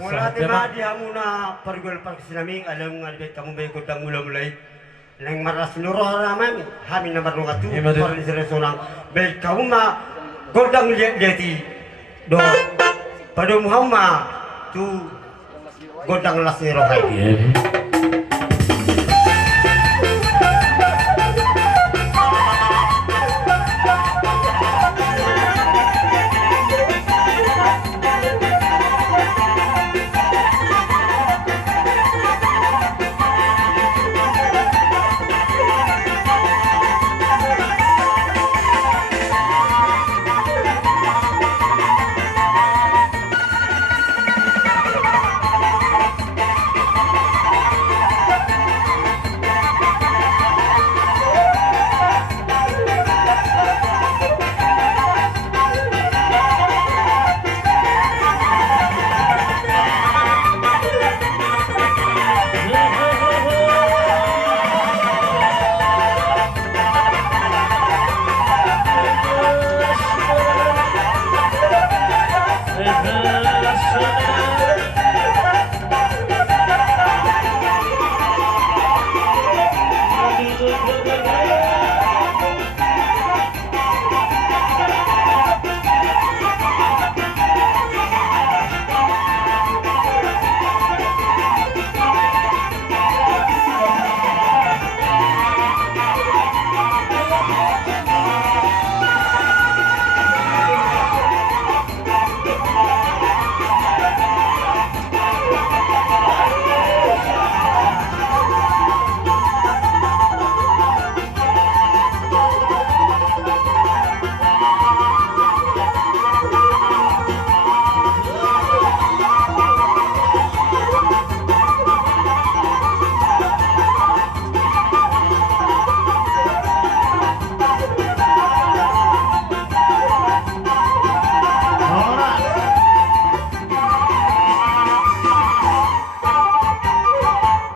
Mula tema di hamuna parigol park sinaming alam nga bet kamu bay kutang mula-mulay. Lang maras nuro raman hamin na marunga tu para di seresonang bet kamu ma godang lieti do pada muhamma tu godang las niro hai.